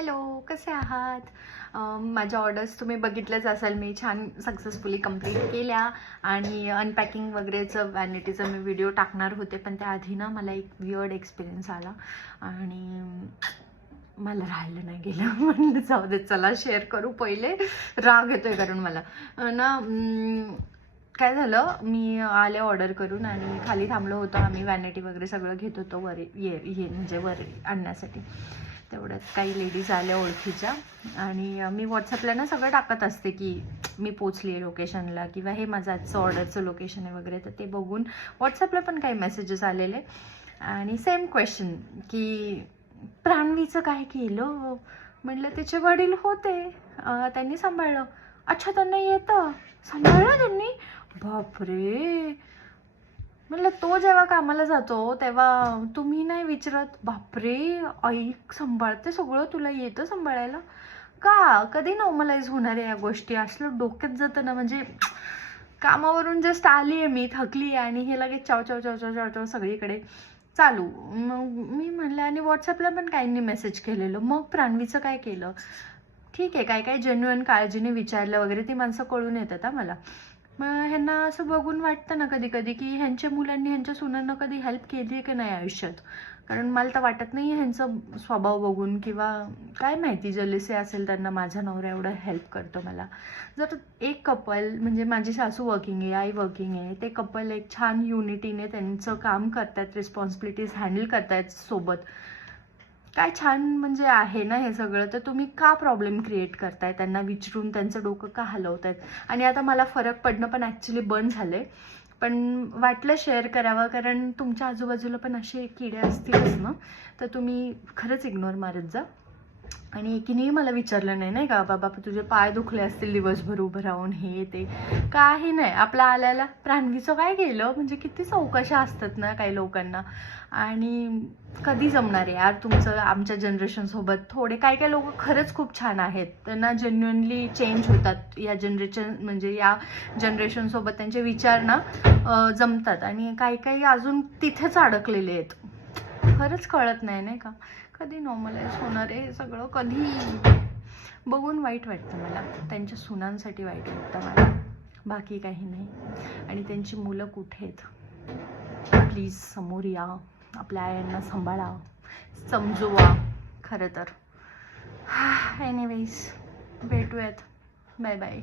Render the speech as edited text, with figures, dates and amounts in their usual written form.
Hello, कसे आहात? माझ्या ऑर्डर्स तुम्ही बघितल्याच असाल. मी छान सक्सेसफुली कंप्लीट केल्या आणि अनपॅकिंग वगैरेचं वॅनिटीचं मी व्हिडिओ टाकणार होते, पण त्याआधी ना मला एक वियर्ड एक्सपिरियन्स आला आणि मला राहिलं नाही गेलं. म्हणलं जाऊ दे, चला शेअर करू. पहिले राग येतोय कारण मला ना काय झालं, मी आले ऑर्डर करून आणि खाली थांबलो होतो आम्ही. वॅनिटी वगैरे सगळं घेत होतो वर ये म्हणजे वर आणण्यासाठी. तेवढ्यात काही लेडीज आल्या ओळखीच्या आणि मी व्हॉट्सअपला ना सगळं टाकत असते की मी पोचली आहे लोकेशनला किंवा हे माझं आजचं ऑर्डरचं लोकेशन आहे वगैरे. तर ते बघून व्हॉट्सअपला पण काही मेसेजेस आलेले आणि सेम क्वेश्चन की प्राण्वीचं काय केलं. म्हटलं तिचे वडील होते, त्यांनी सांभाळलं. अच्छा, त्यांना येतं, सांभाळलं त्यांनी. बापरे. म्हटलं तो जेव्हा कामाला जातो तेव्हा तुम्ही नाही विचारत? बापरे, आई सांभाळते सगळं, तुला येतं सांभाळायला का? कधी नॉर्मलाइज होणार आहे या गोष्टी? असलं डोक्यात जातं ना. म्हणजे कामावरून जस्ट आली आहे मी, थकली आहे आणि हे लगेच चाव चाव चाव चाव चाव चाव सगळीकडे चालू. मग मी म्हणले आणि व्हॉट्सअपला पण काहींनी मेसेज केलेलं. मग प्राण्वीचं काय केलं? ठीक आहे, काय काय जेन्युइन काळजीने विचारलं वगैरे ती माणसं कळून येतात हा मला. मग ह्यांना असं बघून वाटतं ना कधी कधी की ह्यांच्या मुलांनी ह्यांच्या सुनांना कधी हेल्प केली आहे की नाही आयुष्यात. कारण मला तर वाटत नाही ह्यांचा स्वभाव बघून, किंवा काय माहिती जलेसी असेल त्यांना माझा नवरा एवढं हेल्प करतो मला. जर एक कपल, म्हणजे माझी सासू वर्किंग आहे, आई वर्किंग आहे, ते कपल एक छान युनिटीने त्यांचं काम करतात, रिस्पॉन्सिबिलिटीज हँडल करतायत सोबत, काय छान म्हणजे आहे ना हे सगळं. तर तुम्ही का प्रॉब्लेम क्रिएट करताय? त्यांना विचारून त्यांचं डोकं का हलवतायत? आणि आता मला फरक पडणं पण ॲक्च्युली बंद झालं आहे, पण वाटलं शेअर करावं कारण तुमच्या आजूबाजूला पण असे किडे असतीलच ना. तर तुम्ही खरंच इग्नोर मारत जा. आणि एकीनेही मला विचारलं नाही, नाही का, बाबा तुझे पाय दुखले असतील दिवसभर उभं राहून, हे ते काही नाही. आपला आल्याला प्राण्वीचं काय केलं, म्हणजे किती चौकशा असतात ना काही लोकांना. आणि कधी जमणार आहे यार तुमचं आमच्या जनरेशनसोबत? थोडे काही काही लोक खरंच खूप छान आहेत, त्यांना जेन्युइनली चेंज होतात या म्हणजे या जनरेशनसोबत त्यांचे विचार ना जमतात. आणि काही काही अजून तिथेच अडकलेले आहेत. खरंच कळत नाही, नाही का, कधी नॉर्मलाइज होणार आहे हे सगळं. कधी बघून वाईट वाटतं मला, त्यांच्या सुनांसाठी वाईट वाटतं मला, बाकी काही नाही. आणि त्यांची मुलं कुठे आहेत? प्लीज समोर या, आपल्या आयांना सांभाळा, समजवा. खरं तर एनिवेज भेटूयात. Bye bye.